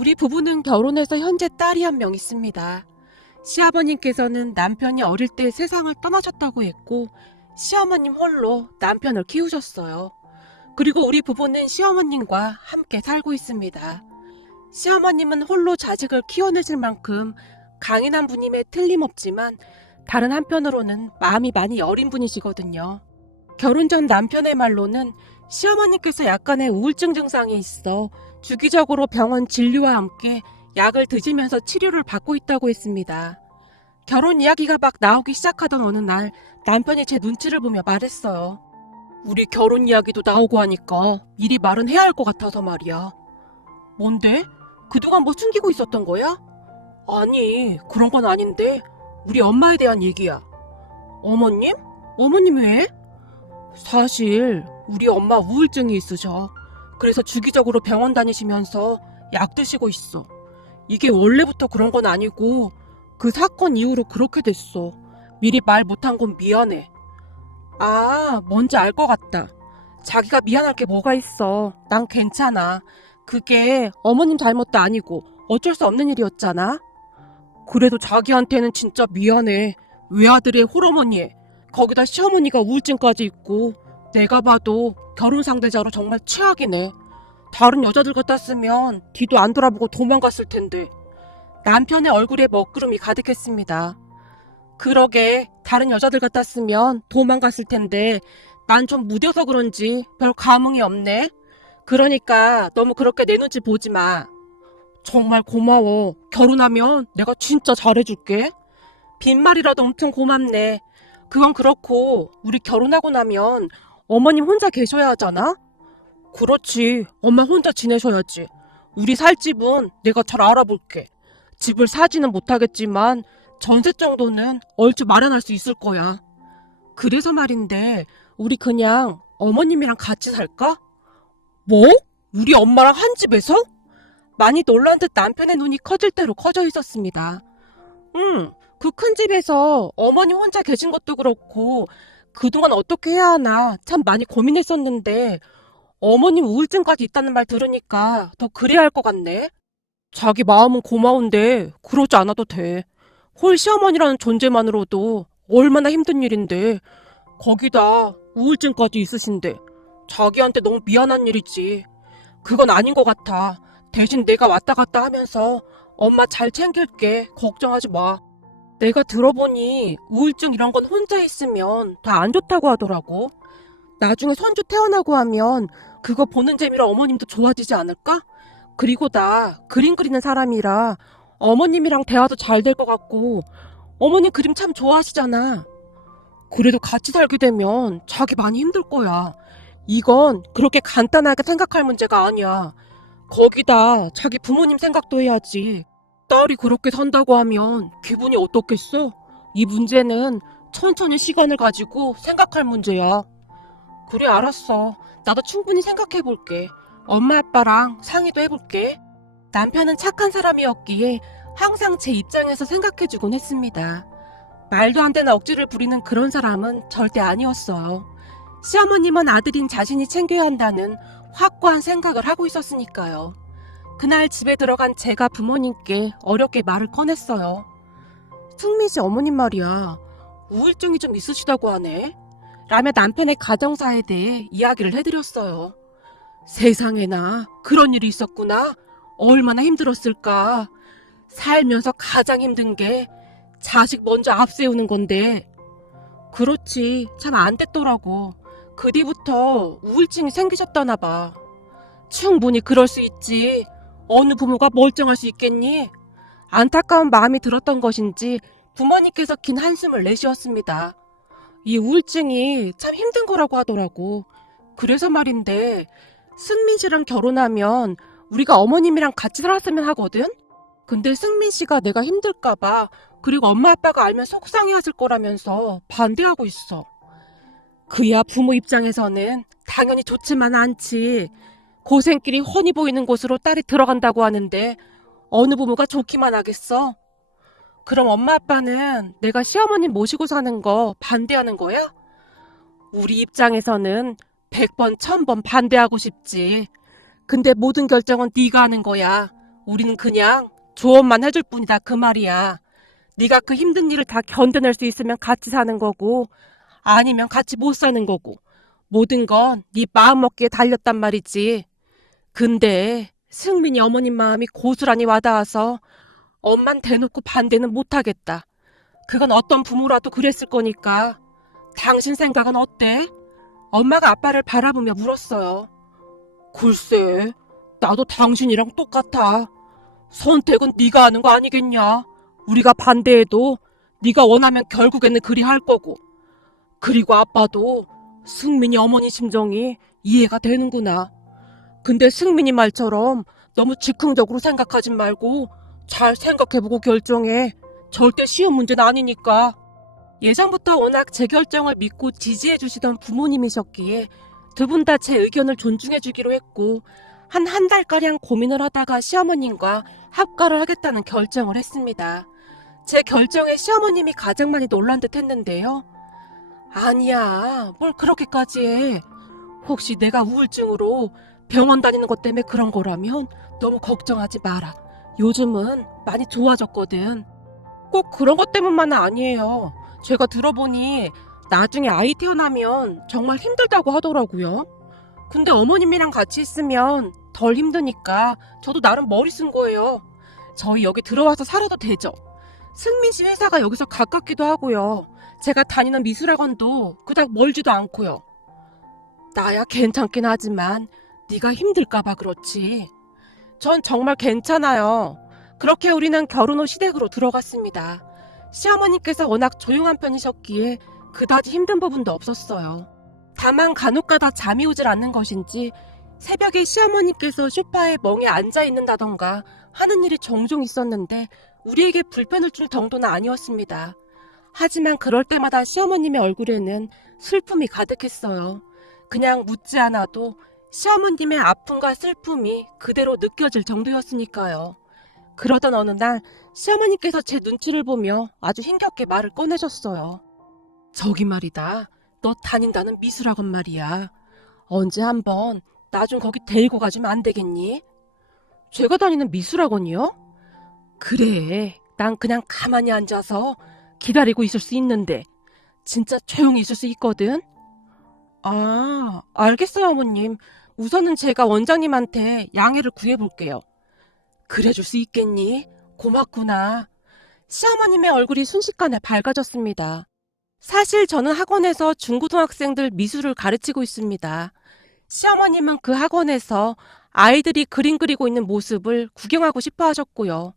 우리 부부는 결혼해서 현재 딸이 한 명 있습니다. 시아버님께서는 남편이 어릴 때 세상을 떠나셨다고 했고 시어머님 홀로 남편을 키우셨어요. 그리고 우리 부부는 시어머님과 함께 살고 있습니다. 시어머님은 홀로 자식을 키워내실 만큼 강인한 분임에 틀림없지만 다른 한편으로는 마음이 많이 여린 분이시거든요. 결혼 전 남편의 말로는 시어머님께서 약간의 우울증 증상이 있어 주기적으로 병원 진료와 함께 약을 드시면서 치료를 받고 있다고 했습니다. 결혼 이야기가 막 나오기 시작하던 어느 날 남편이 제 눈치를 보며 말했어요. 우리 결혼 이야기도 나오고 하니까 미리 말은 해야 할 것 같아서 말이야. 뭔데? 그동안 뭐 숨기고 있었던 거야? 아니, 그런 건 아닌데 우리 엄마에 대한 얘기야. 어머님? 어머님 왜? 사실 우리 엄마 우울증이 있으셔. 그래서 주기적으로 병원 다니시면서 약 드시고 있어. 이게 원래부터 그런 건 아니고 그 사건 이후로 그렇게 됐어. 미리 말 못한 건 미안해. 아, 뭔지 알 것 같다. 자기가 미안할 게 뭐가 있어. 난 괜찮아. 그게 어머님 잘못도 아니고 어쩔 수 없는 일이었잖아. 그래도 자기한테는 진짜 미안해. 외아들의 홀어머니에 거기다 시어머니가 우울증까지 있고 내가 봐도 결혼 상대자로 정말 최악이네. 다른 여자들 같았으면 뒤도 안 돌아보고 도망갔을 텐데. 남편의 얼굴에 먹구름이 가득했습니다. 그러게 다른 여자들 같았으면 도망갔을 텐데 난 좀 무뎌서 그런지 별 감흥이 없네. 그러니까 너무 그렇게 내 눈치 보지 마. 정말 고마워. 결혼하면 내가 진짜 잘해줄게. 빈말이라도 엄청 고맙네. 그건 그렇고 우리 결혼하고 나면 어머님 혼자 계셔야 하잖아? 그렇지. 엄마 혼자 지내셔야지. 우리 살 집은 내가 잘 알아볼게. 집을 사지는 못하겠지만 전세 정도는 얼추 마련할 수 있을 거야. 그래서 말인데 우리 그냥 어머님이랑 같이 살까? 뭐? 우리 엄마랑 한 집에서? 많이 놀란 듯 남편의 눈이 커질 대로 커져 있었습니다. 그 큰 집에서 어머님 혼자 계신 것도 그렇고 그동안 어떻게 해야 하나 참 많이 고민했었는데 어머님 우울증까지 있다는 말 들으니까 더 그래야 할 것 같네. 자기 마음은 고마운데 그러지 않아도 돼. 홀 시어머니라는 존재만으로도 얼마나 힘든 일인데 거기다 우울증까지 있으신데 자기한테 너무 미안한 일이지. 그건 아닌 것 같아. 대신 내가 왔다 갔다 하면서 엄마 잘 챙길게. 걱정하지 마. 내가 들어보니 우울증 이런 건 혼자 있으면 다 안 좋다고 하더라고. 나중에 손주 태어나고 하면 그거 보는 재미로 어머님도 좋아지지 않을까? 그리고 나 그림 그리는 사람이라 어머님이랑 대화도 잘 될 것 같고 어머님 그림 참 좋아하시잖아. 그래도 같이 살게 되면 자기 많이 힘들 거야. 이건 그렇게 간단하게 생각할 문제가 아니야. 거기다 자기 부모님 생각도 해야지. 딸이 그렇게 산다고 하면 기분이 어떻겠어? 이 문제는 천천히 시간을 가지고 생각할 문제야. 그래, 알았어. 나도 충분히 생각해볼게. 엄마 아빠랑 상의도 해볼게. 남편은 착한 사람이었기에 항상 제 입장에서 생각해주곤 했습니다. 말도 안 되는 억지를 부리는 그런 사람은 절대 아니었어요. 시어머님은 아들인 자신이 챙겨야 한다는 확고한 생각을 하고 있었으니까요. 그날 집에 들어간 제가 부모님께 어렵게 말을 꺼냈어요. 승민 씨 어머님 말이야. 우울증이 좀 있으시다고 하네. 라며 남편의 가정사에 대해 이야기를 해드렸어요. 세상에나 그런 일이 있었구나. 얼마나 힘들었을까. 살면서 가장 힘든 게 자식 먼저 앞세우는 건데. 그렇지. 참 안 됐더라고. 그 뒤부터 우울증이 생기셨다나 봐. 충분히 그럴 수 있지. 어느 부모가 멀쩡할 수 있겠니? 안타까운 마음이 들었던 것인지 부모님께서 긴 한숨을 내쉬었습니다. 이 우울증이 참 힘든 거라고 하더라고. 그래서 말인데 승민 씨랑 결혼하면 우리가 어머님이랑 같이 살았으면 하거든? 근데 승민 씨가 내가 힘들까봐 그리고 엄마 아빠가 알면 속상해하실 거라면서 반대하고 있어. 그야 부모 입장에서는 당연히 좋지만 않지. 고생길이 훤히 보이는 곳으로 딸이 들어간다고 하는데 어느 부모가 좋기만 하겠어? 그럼 엄마 아빠는 내가 시어머님 모시고 사는 거 반대하는 거야? 우리 입장에서는 100번 1000번 반대하고 싶지. 근데 모든 결정은 네가 하는 거야. 우리는 그냥 조언만 해줄 뿐이다 그 말이야. 네가 그 힘든 일을 다 견뎌낼 수 있으면 같이 사는 거고 아니면 같이 못 사는 거고 모든 건 네 마음먹기에 달렸단 말이지. 근데 승민이 어머님 마음이 고스란히 와닿아서 엄만 대놓고 반대는 못하겠다. 그건 어떤 부모라도 그랬을 거니까. 당신 생각은 어때? 엄마가 아빠를 바라보며 물었어요. 글쎄, 나도 당신이랑 똑같아. 선택은 네가 하는 거 아니겠냐? 우리가 반대해도 네가 원하면 결국에는 그리 할 거고. 그리고 아빠도 승민이 어머니 심정이 이해가 되는구나. 근데 승민이 말처럼 너무 즉흥적으로 생각하지 말고 잘 생각해보고 결정해. 절대 쉬운 문제는 아니니까. 예전부터 워낙 제 결정을 믿고 지지해주시던 부모님이셨기에 두 분 다 제 의견을 존중해주기로 했고 한 달가량 고민을 하다가 시어머님과 합가를 하겠다는 결정을 했습니다. 제 결정에 시어머님이 가장 많이 놀란 듯 했는데요. 아니야, 뭘 그렇게까지 해. 혹시 내가 우울증으로 병원 다니는 것 때문에 그런 거라면 너무 걱정하지 마라. 요즘은 많이 좋아졌거든. 꼭 그런 것 때문만은 아니에요. 제가 들어보니 나중에 아이 태어나면 정말 힘들다고 하더라고요. 근데 어머님이랑 같이 있으면 덜 힘드니까 저도 나름 머리 쓴 거예요. 저희 여기 들어와서 살아도 되죠. 승민 씨 회사가 여기서 가깝기도 하고요. 제가 다니는 미술학원도 그닥 멀지도 않고요. 나야 괜찮긴 하지만 네가 힘들까봐 그렇지. 전 정말 괜찮아요. 그렇게 우리는 결혼 후 시댁으로 들어갔습니다. 시어머니께서 워낙 조용한 편이셨기에 그다지 힘든 부분도 없었어요. 다만 간혹가다 잠이 오질 않는 것인지 새벽에 시어머니께서 소파에 멍에 앉아 있는다던가 하는 일이 종종 있었는데 우리에게 불편을 줄 정도는 아니었습니다. 하지만 그럴 때마다 시어머님의 얼굴에는 슬픔이 가득했어요. 그냥 묻지 않아도 시어머님의 아픔과 슬픔이 그대로 느껴질 정도였으니까요. 그러던 어느 날 시어머니께서 제 눈치를 보며 아주 힘겹게 말을 꺼내셨어요. 저기 말이다. 너 다닌다는 미술학원 말이야. 언제 한번 나 좀 거기 데리고 가주면 안 되겠니? 제가 다니는 미술학원이요? 그래. 난 그냥 가만히 앉아서 기다리고 있을 수 있는데 진짜 조용히 있을 수 있거든. 아, 알겠어요, 어머님. 우선은 제가 원장님한테 양해를 구해볼게요. 그래줄 수 있겠니? 고맙구나. 시어머님의 얼굴이 순식간에 밝아졌습니다. 사실 저는 학원에서 중고등학생들 미술을 가르치고 있습니다. 시어머님은 그 학원에서 아이들이 그림 그리고 있는 모습을 구경하고 싶어 하셨고요.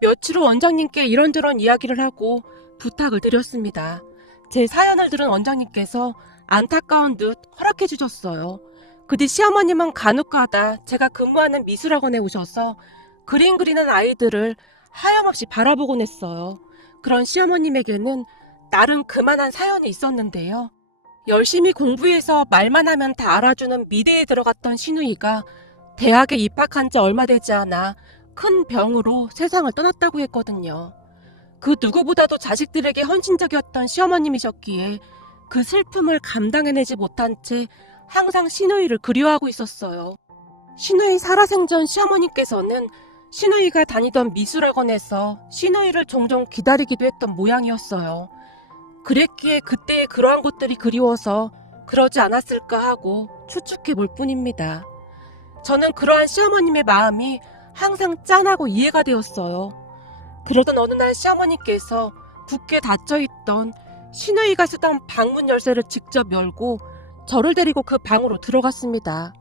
며칠 후 원장님께 이런저런 이야기를 하고 부탁을 드렸습니다. 제 사연을 들은 원장님께서 안타까운 듯 허락해 주셨어요. 그 뒤 시어머님은 간혹가다 제가 근무하는 미술학원에 오셔서 그림 그리는 아이들을 하염없이 바라보곤 했어요. 그런 시어머님에게는 나름 그만한 사연이 있었는데요. 열심히 공부해서 말만 하면 다 알아주는 미대에 들어갔던 시누이가 대학에 입학한 지 얼마 되지 않아 큰 병으로 세상을 떠났다고 했거든요. 그 누구보다도 자식들에게 헌신적이었던 시어머님이셨기에 그 슬픔을 감당해내지 못한 채 항상 시누이를 그리워하고 있었어요. 시누이 살아생전 시어머니께서는 시누이가 다니던 미술학원에서 시누이를 종종 기다리기도 했던 모양이었어요. 그랬기에 그때의 그러한 것들이 그리워서 그러지 않았을까 하고 추측해 볼 뿐입니다. 저는 그러한 시어머님의 마음이 항상 짠하고 이해가 되었어요. 그러던 어느 날 시어머니께서 굳게 닫혀있던 시누이가 쓰던 방문 열쇠를 직접 열고 저를 데리고 그 방으로 들어갔습니다.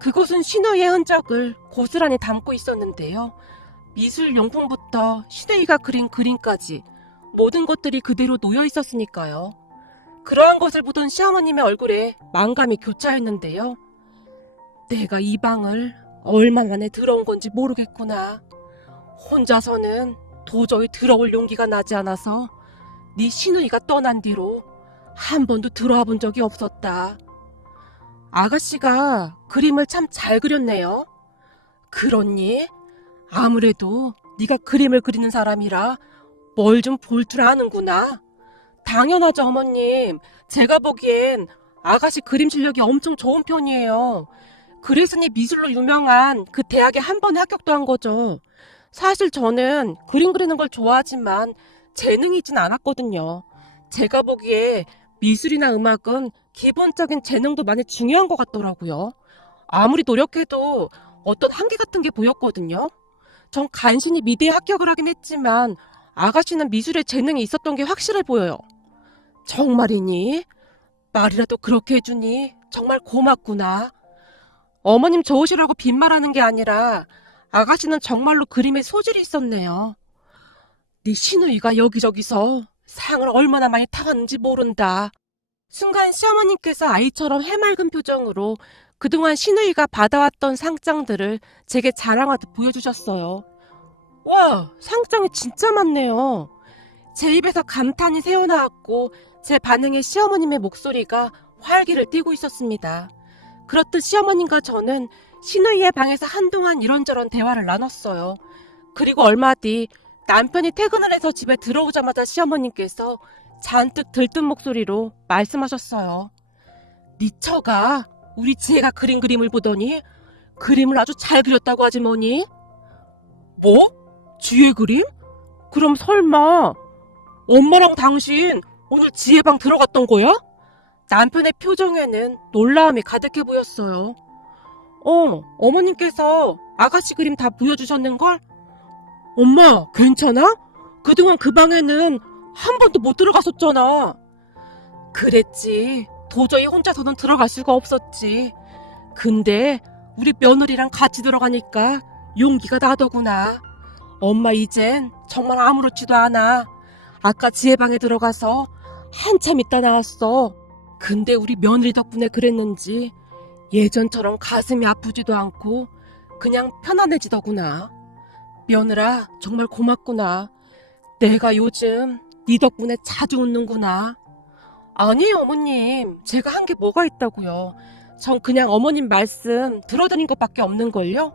그곳은 시누이의 흔적을 고스란히 담고 있었는데요. 미술용품부터 시누이가 그린 그림까지 모든 것들이 그대로 놓여 있었으니까요. 그러한 것을 보던 시어머님의 얼굴에 만감이 교차했는데요. 내가 이 방을 얼마 만에 들어온 건지 모르겠구나. 혼자서는 도저히 들어올 용기가 나지 않아서 네 시누이가 떠난 뒤로 한 번도 들어와 본 적이 없었다. 아가씨가 그림을 참 잘 그렸네요. 그렇니? 아무래도 네가 그림을 그리는 사람이라 뭘 좀 볼 줄 아는구나. 당연하죠, 어머님. 제가 보기엔 아가씨 그림 실력이 엄청 좋은 편이에요. 그레슨이 미술로 유명한 그 대학에 한 번에 합격도 한 거죠. 사실 저는 그림 그리는 걸 좋아하지만 재능이 있진 않았거든요. 제가 보기에 미술이나 음악은 기본적인 재능도 많이 중요한 것 같더라고요. 아무리 노력해도 어떤 한계 같은 게 보였거든요. 전 간신히 미대에 합격을 하긴 했지만 아가씨는 미술에 재능이 있었던 게 확실해 보여요. 정말이니? 말이라도 그렇게 해주니 정말 고맙구나. 어머님 좋으시라고 빈말하는 게 아니라 아가씨는 정말로 그림에 소질이 있었네요. 네 시누이가 여기저기서 상을 얼마나 많이 타왔는지 모른다. 순간 시어머님께서 아이처럼 해맑은 표정으로 그동안 시누이가 받아왔던 상장들을 제게 자랑하듯 보여주셨어요. 와, 상장이 진짜 많네요. 제 입에서 감탄이 새어나왔고 제 반응에 시어머님의 목소리가 활기를 띠고 있었습니다. 그렇듯 시어머님과 저는 시누이의 방에서 한동안 이런저런 대화를 나눴어요. 그리고 얼마 뒤 남편이 퇴근을 해서 집에 들어오자마자 시어머님께서 잔뜩 들뜬 목소리로 말씀하셨어요. 네 처가 우리 지혜가 그린 그림을 보더니 그림을 아주 잘 그렸다고 하지 뭐니? 뭐? 지혜 그림? 그럼 설마 엄마랑 당신 오늘 지혜 방 들어갔던 거야? 남편의 표정에는 놀라움이 가득해 보였어요. 어머님께서 아가씨 그림 다 보여주셨는걸? 엄마, 괜찮아? 그동안 그 방에는 한 번도 못 들어갔었잖아. 그랬지. 도저히 혼자서는 들어갈 수가 없었지. 근데 우리 며느리랑 같이 들어가니까 용기가 나더구나. 엄마 이젠 정말 아무렇지도 않아. 아까 지혜 방에 들어가서 한참 있다 나왔어. 근데 우리 며느리 덕분에 그랬는지 예전처럼 가슴이 아프지도 않고 그냥 편안해지더구나. 며느라 정말 고맙구나. 내가 요즘 네 덕분에 자주 웃는구나. 아니에요 어머님. 제가 한 게 뭐가 있다고요. 전 그냥 어머님 말씀 들어드린 것밖에 없는걸요.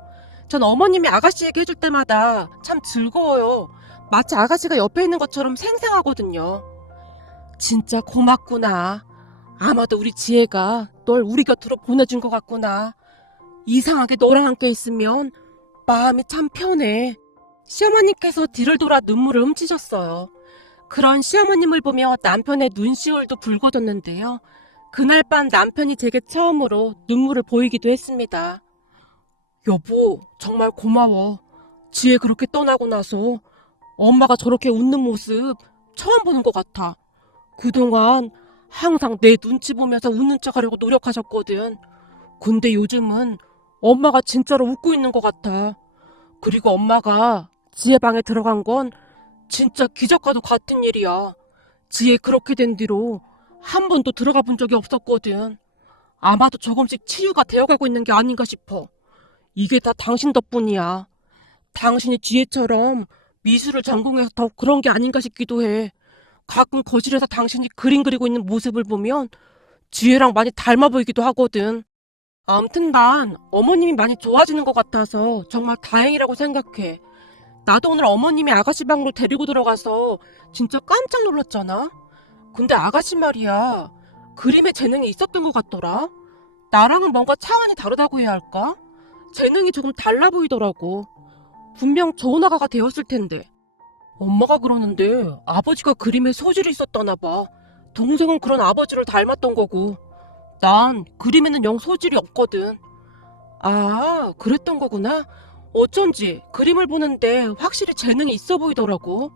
전 어머님이 아가씨 얘기해줄 때마다 참 즐거워요. 마치 아가씨가 옆에 있는 것처럼 생생하거든요. 진짜 고맙구나. 아마도 우리 지혜가 널 우리 곁으로 보내준 것 같구나. 이상하게 너랑 함께 있으면 마음이 참 편해. 시어머니께서 뒤를 돌아 눈물을 훔치셨어요. 그런 시어머님을 보며 남편의 눈시울도 붉어졌는데요. 그날 밤 남편이 제게 처음으로 눈물을 보이기도 했습니다. 여보, 정말 고마워. 지혜 그렇게 떠나고 나서 엄마가 저렇게 웃는 모습 처음 보는 것 같아. 그동안 항상 내 눈치 보면서 웃는 척 하려고 노력하셨거든. 근데 요즘은 엄마가 진짜로 웃고 있는 것 같아. 그리고 엄마가 지혜 방에 들어간 건 진짜 기적과도 같은 일이야. 지혜 그렇게 된 뒤로 한 번도 들어가 본 적이 없었거든. 아마도 조금씩 치유가 되어가고 있는 게 아닌가 싶어. 이게 다 당신 덕분이야. 당신이 지혜처럼 미술을 전공해서 더 그런 게 아닌가 싶기도 해. 가끔 거실에서 당신이 그림 그리고 있는 모습을 보면 지혜랑 많이 닮아 보이기도 하거든. 아무튼 난 어머님이 많이 좋아지는 것 같아서 정말 다행이라고 생각해. 나도 오늘 어머님이 아가씨 방으로 데리고 들어가서 진짜 깜짝 놀랐잖아. 근데 아가씨 말이야, 그림에 재능이 있었던 것 같더라. 나랑은 뭔가 차원이 다르다고 해야 할까? 재능이 조금 달라 보이더라고. 분명 좋은 아가가 되었을 텐데. 엄마가 그러는데 아버지가 그림에 소질이 있었다나 봐. 동생은 그런 아버지를 닮았던 거고. 난 그림에는 영 소질이 없거든. 아, 그랬던 거구나. 어쩐지 그림을 보는데 확실히 재능이 있어 보이더라고.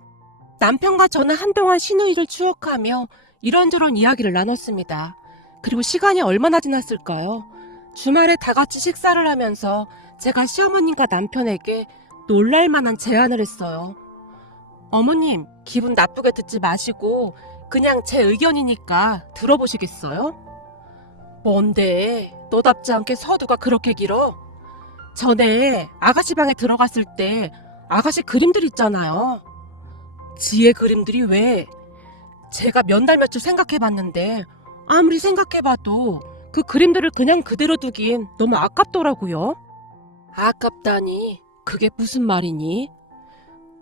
남편과 저는 한동안 시누이를 추억하며 이런저런 이야기를 나눴습니다. 그리고 시간이 얼마나 지났을까요? 주말에 다 같이 식사를 하면서 제가 시어머님과 남편에게 놀랄만한 제안을 했어요. 어머님, 기분 나쁘게 듣지 마시고 그냥 제 의견이니까 들어보시겠어요? 뭔데? 너답지 않게 서두가 그렇게 길어? 전에 아가씨 방에 들어갔을 때 아가씨 그림들 있잖아요. 지혜 그림들이 왜? 제가 몇 날 며칠 생각해봤는데 아무리 생각해봐도 그 그림들을 그냥 그대로 두긴 너무 아깝더라고요. 아깝다니? 그게 무슨 말이니?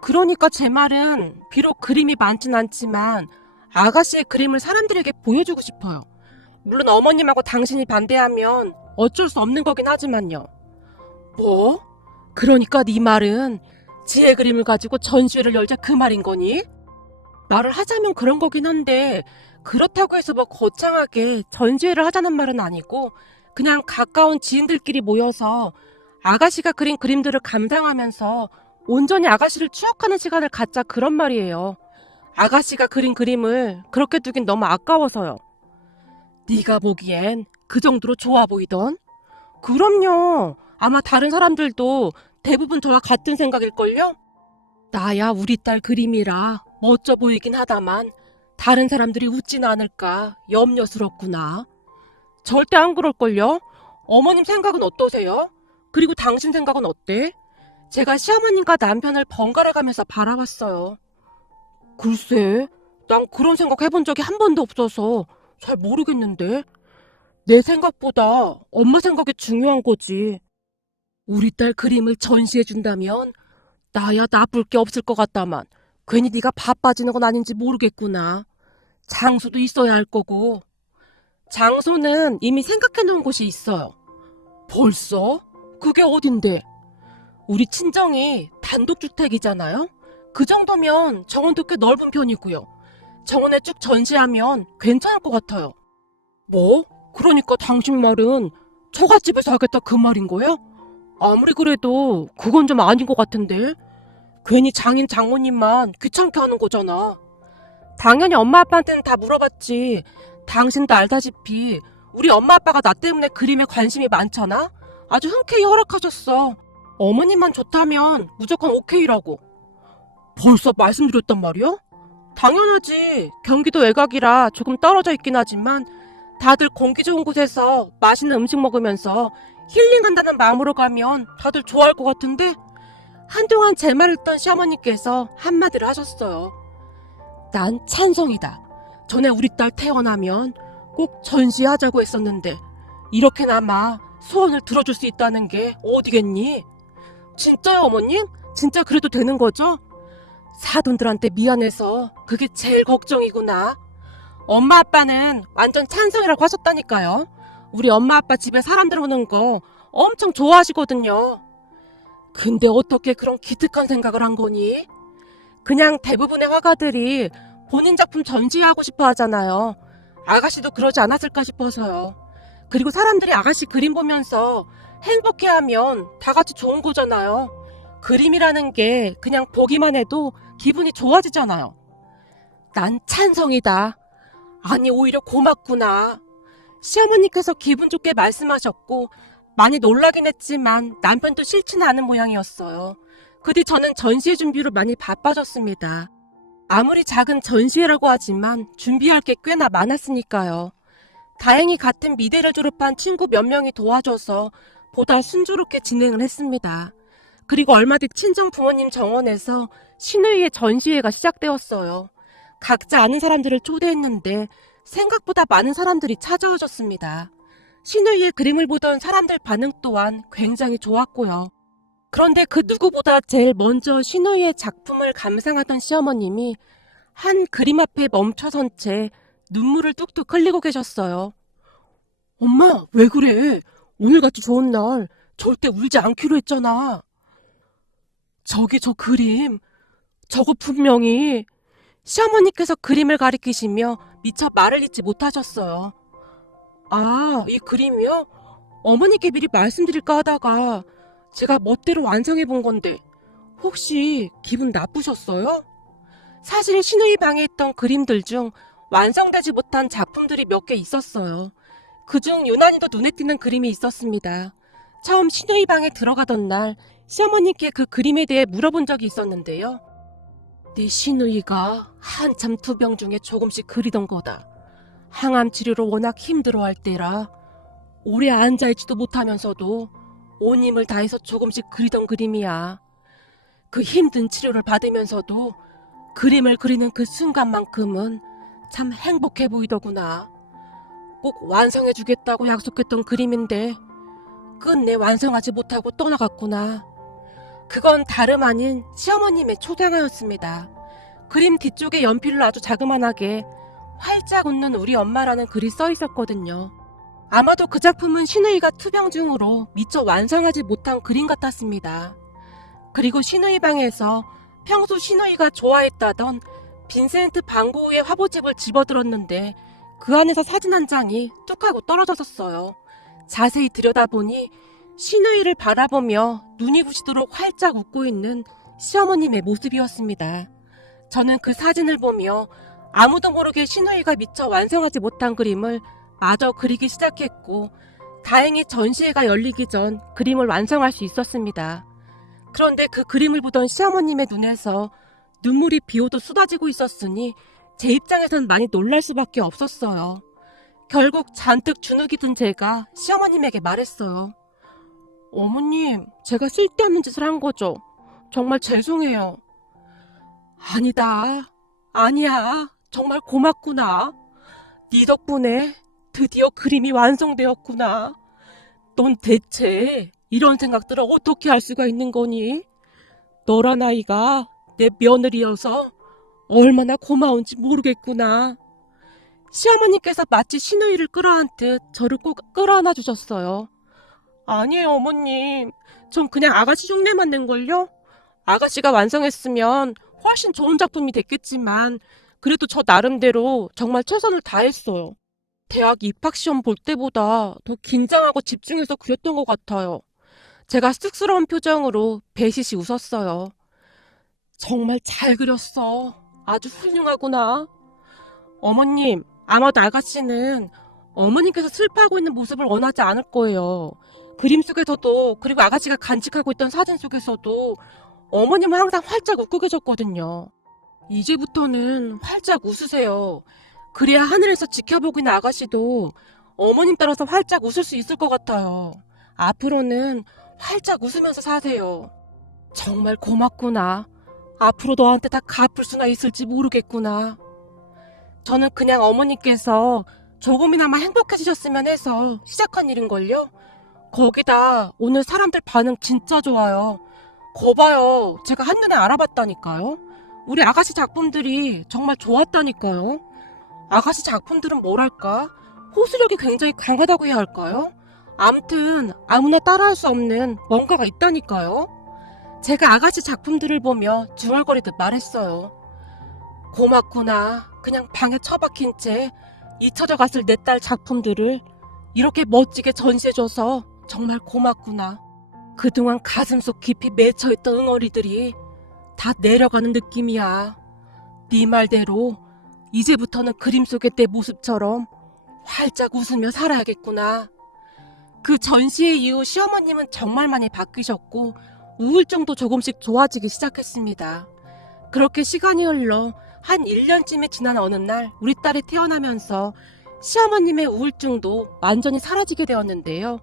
그러니까 제 말은 비록 그림이 많진 않지만 아가씨의 그림을 사람들에게 보여주고 싶어요. 물론 어머님하고 당신이 반대하면 어쩔 수 없는 거긴 하지만요. 뭐? 그러니까 네 말은 지혜 그림을 가지고 전시회를 열자 그 말인 거니? 말을 하자면 그런 거긴 한데 그렇다고 해서 뭐 거창하게 전시회를 하자는 말은 아니고 그냥 가까운 지인들끼리 모여서 아가씨가 그린 그림들을 감상하면서 온전히 아가씨를 추억하는 시간을 갖자 그런 말이에요. 아가씨가 그린 그림을 그렇게 두긴 너무 아까워서요. 네가 보기엔 그 정도로 좋아 보이던? 그럼요. 아마 다른 사람들도 대부분 저와 같은 생각일걸요? 나야 우리 딸 그림이라 멋져 보이긴 하다만 다른 사람들이 웃진 않을까 염려스럽구나. 절대 안 그럴걸요? 어머님 생각은 어떠세요? 그리고 당신 생각은 어때? 제가 시어머님과 남편을 번갈아 가면서 바라봤어요. 글쎄, 난 그런 생각 해본 적이 한 번도 없어서 잘 모르겠는데. 내 생각보다 엄마 생각이 중요한 거지. 우리 딸 그림을 전시해준다면 나야 나쁠 게 없을 것 같다만 괜히 네가 바빠지는 건 아닌지 모르겠구나. 장소도 있어야 할 거고. 장소는 이미 생각해 놓은 곳이 있어요. 벌써? 그게 어딘데? 우리 친정이 단독주택이잖아요? 그 정도면 정원도 꽤 넓은 편이고요. 정원에 쭉 전시하면 괜찮을 것 같아요. 뭐? 그러니까 당신 말은 처갓집에서 하겠다 그 말인 거야? 아무리 그래도 그건 좀 아닌 것 같은데? 괜히 장인 장모님만 귀찮게 하는 거잖아. 당연히 엄마 아빠한테는 다 물어봤지. 당신도 알다시피 우리 엄마 아빠가 나 때문에 그림에 관심이 많잖아? 아주 흔쾌히 허락하셨어. 어머님만 좋다면 무조건 오케이라고. 벌써 말씀드렸단 말이야? 당연하지. 경기도 외곽이라 조금 떨어져 있긴 하지만 다들 공기 좋은 곳에서 맛있는 음식 먹으면서 힐링한다는 마음으로 가면 다들 좋아할 것 같은데 한동안 제 말을 듣던 시어머니께서 한마디를 하셨어요. 난 찬성이다. 전에 우리 딸 태어나면 꼭 전시하자고 했었는데 이렇게나마 소원을 들어줄 수 있다는 게 어디겠니? 진짜요, 어머님? 진짜 그래도 되는 거죠? 사돈들한테 미안해서 그게 제일 걱정이구나. 엄마 아빠는 완전 찬성이라고 하셨다니까요. 우리 엄마 아빠 집에 사람들 오는 거 엄청 좋아하시거든요. 근데 어떻게 그런 기특한 생각을 한 거니? 그냥 대부분의 화가들이 본인 작품 전시하고 싶어 하잖아요. 아가씨도 그러지 않았을까 싶어서요. 그리고 사람들이 아가씨 그림 보면서 행복해하면 다 같이 좋은 거잖아요. 그림이라는 게 그냥 보기만 해도 기분이 좋아지잖아요. 난 찬성이다. 아니 오히려 고맙구나. 시어머니께서 기분 좋게 말씀하셨고 많이 놀라긴 했지만 남편도 싫지는 않은 모양이었어요. 그 뒤 저는 전시회 준비로 많이 바빠졌습니다. 아무리 작은 전시회라고 하지만 준비할 게 꽤나 많았으니까요. 다행히 같은 미대를 졸업한 친구 몇 명이 도와줘서 보다 순조롭게 진행을 했습니다. 그리고 얼마 뒤 친정 부모님 정원에서 신의의 전시회가 시작되었어요. 각자 아는 사람들을 초대했는데 생각보다 많은 사람들이 찾아오셨습니다. 신의의 그림을 보던 사람들 반응 또한 굉장히 좋았고요. 그런데 그 누구보다 제일 먼저 신의의 작품을 감상하던 시어머님이 한 그림 앞에 멈춰선 채 눈물을 뚝뚝 흘리고 계셨어요. 엄마, 왜 그래? 오늘같이 좋은 날 절대 울지 않기로 했잖아. 저기 저 그림, 저거 분명히 시어머니께서 그림을 가리키시며 미처 말을 잇지 못하셨어요. 아, 이 그림이요? 어머니께 미리 말씀드릴까 하다가 제가 멋대로 완성해 본 건데 혹시 기분 나쁘셨어요? 사실 신우이 방에 있던 그림들 중 완성되지 못한 작품들이 몇 개 있었어요. 그중 유난히도 눈에 띄는 그림이 있었습니다. 처음 신우이 방에 들어가던 날 시어머니께 그 그림에 대해 물어본 적이 있었는데요. 네 신우이가 한참 투병 중에 조금씩 그리던 거다. 항암 치료로 워낙 힘들어할 때라 오래 앉아있지도 못하면서도 온 힘을 다해서 조금씩 그리던 그림이야. 그 힘든 치료를 받으면서도 그림을 그리는 그 순간만큼은 참 행복해 보이더구나. 꼭 완성해주겠다고 약속했던 그림인데 끝내 완성하지 못하고 떠나갔구나. 그건 다름 아닌 시어머님의 초상화였습니다. 그림 뒤쪽에 연필로 아주 자그만하게 활짝 웃는 우리 엄마라는 글이 써 있었거든요. 아마도 그 작품은 신우이가 투병 중으로 미처 완성하지 못한 그림 같았습니다. 그리고 신우이 방에서 평소 신우이가 좋아했다던 빈센트 반 고흐의 화보집을 집어들었는데 그 안에서 사진 한 장이 뚝 하고 떨어졌어요. 자세히 들여다보니 신우이를 바라보며 눈이 부시도록 활짝 웃고 있는 시어머님의 모습이었습니다. 저는 그 사진을 보며 아무도 모르게 신우이가 미처 완성하지 못한 그림을 마저 그리기 시작했고, 다행히 전시회가 열리기 전 그림을 완성할 수 있었습니다. 그런데 그 그림을 보던 시어머님의 눈에서 눈물이 비오듯 쏟아지고 있었으니 제 입장에선 많이 놀랄 수밖에 없었어요. 결국 잔뜩 주눅이 든 제가 시어머님에게 말했어요. 어머님, 제가 쓸데없는 짓을 한 거죠. 정말 죄송해요. 아니야. 정말 고맙구나. 네 덕분에 드디어 그림이 완성되었구나. 넌 대체 이런 생각들을 어떻게 할 수가 있는 거니? 너란 아이가 내 며느리여서 얼마나 고마운지 모르겠구나. 시어머니께서 마치 신우이를 끌어안듯 저를 꼭 끌어안아 주셨어요. 아니에요, 어머님. 전 그냥 아가씨 흉내만 낸걸요? 아가씨가 완성했으면 훨씬 좋은 작품이 됐겠지만 그래도 저 나름대로 정말 최선을 다했어요. 대학 입학시험 볼 때보다 더 긴장하고 집중해서 그렸던 것 같아요. 제가 쑥스러운 표정으로 배시시 웃었어요. 정말 잘 그렸어. 아주 훌륭하구나. 어머님, 아마도 아가씨는 어머님께서 슬퍼하고 있는 모습을 원하지 않을 거예요. 그림 속에서도, 그리고 아가씨가 간직하고 있던 사진 속에서도 어머님은 항상 활짝 웃고 계셨거든요. 이제부터는 활짝 웃으세요. 그래야 하늘에서 지켜보고 있는 아가씨도 어머님 따라서 활짝 웃을 수 있을 것 같아요. 앞으로는 활짝 웃으면서 사세요. 정말 고맙구나. 앞으로 너한테 다 갚을 수나 있을지 모르겠구나. 저는 그냥 어머니께서 조금이나마 행복해지셨으면 해서 시작한 일인걸요. 거기다 오늘 사람들 반응 진짜 좋아요. 거봐요. 제가 한눈에 알아봤다니까요. 우리 아가씨 작품들이 정말 좋았다니까요. 아가씨 작품들은 뭐랄까? 호소력이 굉장히 강하다고 해야 할까요? 암튼 아무나 따라할 수 없는 뭔가가 있다니까요. 제가 아가씨 작품들을 보며 중얼거리듯 말했어요. 고맙구나. 그냥 방에 처박힌 채 잊혀져 갔을 내 딸 작품들을 이렇게 멋지게 전시해줘서 정말 고맙구나. 그동안 가슴속 깊이 맺혀있던 응어리들이 다 내려가는 느낌이야. 네 말대로 이제부터는 그림 속의 내 모습처럼 활짝 웃으며 살아야겠구나. 그 전시회 이후 시어머님은 정말 많이 바뀌셨고 우울증도 조금씩 좋아지기 시작했습니다. 그렇게 시간이 흘러 한 1년쯤이 지난 어느 날 우리 딸이 태어나면서 시어머님의 우울증도 완전히 사라지게 되었는데요.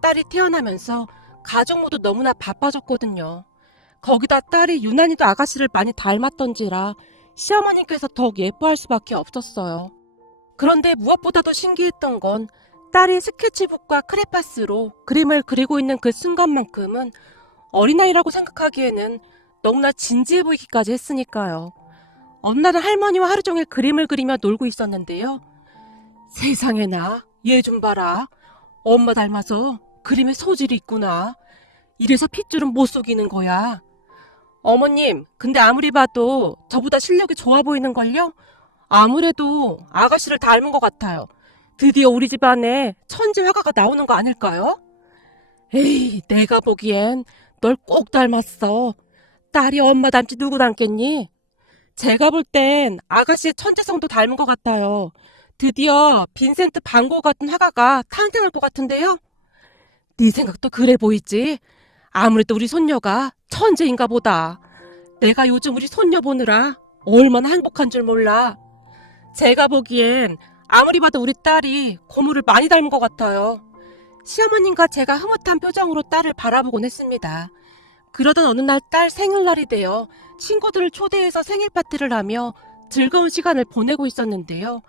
딸이 태어나면서 가족 모두 너무나 바빠졌거든요. 거기다 딸이 유난히도 아가씨를 많이 닮았던지라 시어머님께서 더욱 예뻐할 수밖에 없었어요. 그런데 무엇보다도 신기했던 건 딸이 스케치북과 크레파스로 그림을 그리고 있는 그 순간만큼은 어린아이라고 생각하기에는 너무나 진지해 보이기까지 했으니까요. 어느 날은 할머니와 하루 종일 그림을 그리며 놀고 있었는데요. 세상에나, 얘 좀 봐라. 엄마 닮아서 그림에 소질이 있구나. 이래서 핏줄은 못 속이는 거야. 어머님, 근데 아무리 봐도 저보다 실력이 좋아 보이는걸요? 아무래도 아가씨를 닮은 것 같아요. 드디어 우리 집안에 천재 화가가 나오는 거 아닐까요? 에이, 내가 보기엔 널 꼭 닮았어. 딸이 엄마 닮지 누구 닮겠니? 제가 볼 땐 아가씨의 천재성도 닮은 것 같아요. 드디어 빈센트 반 고흐 같은 화가가 탄생할 것 같은데요? 네 생각도 그래 보이지? 아무래도 우리 손녀가 천재인가 보다. 내가 요즘 우리 손녀 보느라 얼마나 행복한 줄 몰라. 제가 보기엔 아무리 봐도 우리 딸이 고모를 많이 닮은 것 같아요. 시어머님과 제가 흐뭇한 표정으로 딸을 바라보곤 했습니다. 그러던 어느 날 딸 생일날이 되어 친구들을 초대해서 생일 파티를 하며 즐거운 시간을 보내고 있었는데요.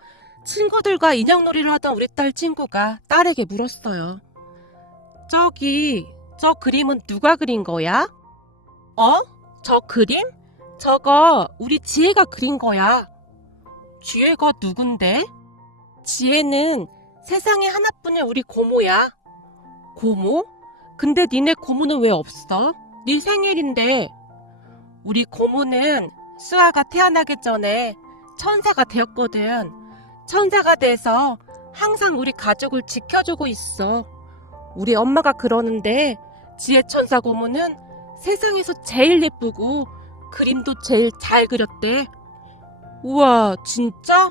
친구들과 인형놀이를 하던 우리 딸 친구가 딸에게 물었어요. 저기, 저 그림은 누가 그린 거야? 저 그림? 저거 우리 지혜가 그린 거야. 지혜가 누군데? 지혜는 세상에 하나뿐인 우리 고모야. 고모? 근데 니네 고모는 왜 없어? 네 생일인데. 우리 고모는 수아가 태어나기 전에 천사가 되었거든. 천사가 돼서 항상 우리 가족을 지켜주고 있어. 우리 엄마가 그러는데 지혜천사 고모는 세상에서 제일 예쁘고 그림도 제일 잘 그렸대. 우와, 진짜?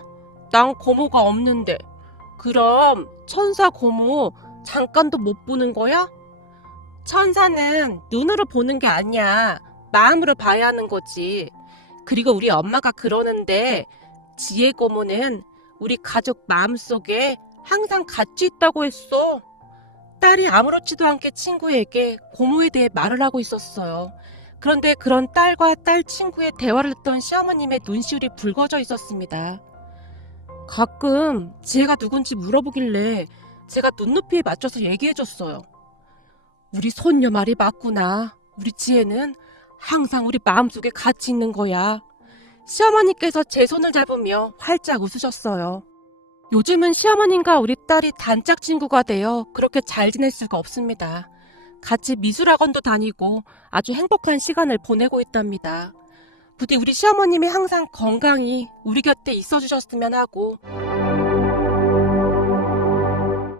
난 고모가 없는데. 그럼 천사 고모 잠깐도 못 보는 거야? 천사는 눈으로 보는 게 아니야. 마음으로 봐야 하는 거지. 그리고 우리 엄마가 그러는데 지혜 고모는 우리 가족 마음속에 항상 같이 있다고 했어. 딸이 아무렇지도 않게 친구에게 고모에 대해 말을 하고 있었어요. 그런데 그런 딸과 딸 친구의 대화를 듣던 시어머님의 눈시울이 붉어져 있었습니다. 가끔 지혜가 누군지 물어보길래 제가 눈높이에 맞춰서 얘기해줬어요. 우리 손녀 말이 맞구나. 우리 지혜는 항상 우리 마음속에 같이 있는 거야. 시어머니께서 제 손을 잡으며 활짝 웃으셨어요. 요즘은 시어머님과 우리 딸이 단짝 친구가 되어 그렇게 잘 지낼 수가 없습니다. 같이 미술학원도 다니고 아주 행복한 시간을 보내고 있답니다. 부디 우리 시어머님이 항상 건강히 우리 곁에 있어 주셨으면 하고